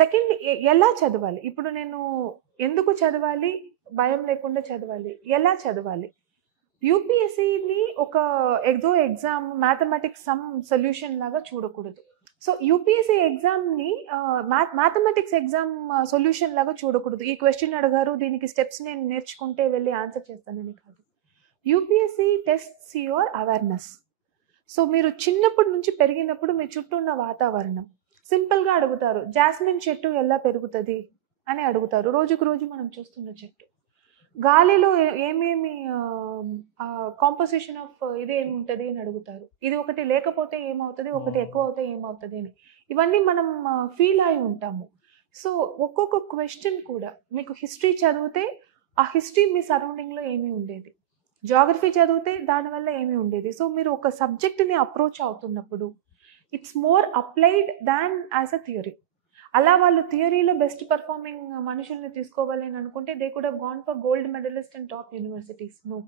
Second ఎలా చదవాలి? ఇప్పుడు నేను ఎందుకు చదవాలి? భయం లేకుండా చదవాలి. ఎలా చదవాలి? యూపీఎస్సీని ఒక ఏదో ఎగ్జామ్ మ్యాథమెటిక్స్ సమ్ సొల్యూషన్ లాగా చూడకూడదు. సో యూపీఎస్సీ ఎగ్జామ్ని మ్యాథమెటిక్స్ ఎగ్జామ్ సొల్యూషన్ లాగా చూడకూడదు. ఈ క్వశ్చన్ అడిగారు, దీనికి స్టెప్స్ నేను నేర్చుకుంటే వెళ్ళి ఆన్సర్ చేస్తానని కాదు. UPSC tests your awareness. So మీరు చిన్నప్పటి నుంచి పెరిగినప్పుడు మీ చుట్టూ ఉన్న వాతావరణం సింపుల్గా అడుగుతారు, జాస్మిన్ చెట్టు ఎలా పెరుగుతుంది అని అడుగుతారు. రోజుకు రోజు మనం చూస్తున్న చెట్టు. గాలిలో ఏమేమి కాంపోజిషన్ ఆఫ్ ఇది ఏముంటుంది అని అడుగుతారు. ఇది ఒకటి లేకపోతే ఏమవుతుంది, ఒకటి ఎక్కువ అవుతే ఏమవుతుంది అని. ఇవన్నీ మనం ఫీల్ అయి ఉంటాము. సో ఒక్కొక్క క్వశ్చన్ కూడా మీకు హిస్టరీ చదివితే ఆ హిస్టరీ మీ సరౌండింగ్లో ఏమీ ఉండేది, జాగ్రఫీ చదివితే దానివల్ల ఏమీ ఉండేది. సో మీరు ఒక సబ్జెక్ట్ని అప్రోచ్ అవుతున్నప్పుడు it's more applied than as a theory. అలా వాళ్ళు థియరీలో బెస్ట్ పర్ఫార్మింగ్ మనుషుల్ని తీసుకోవాలి అని అనుకుంటే they could have gone for gold medalist in top universities. No.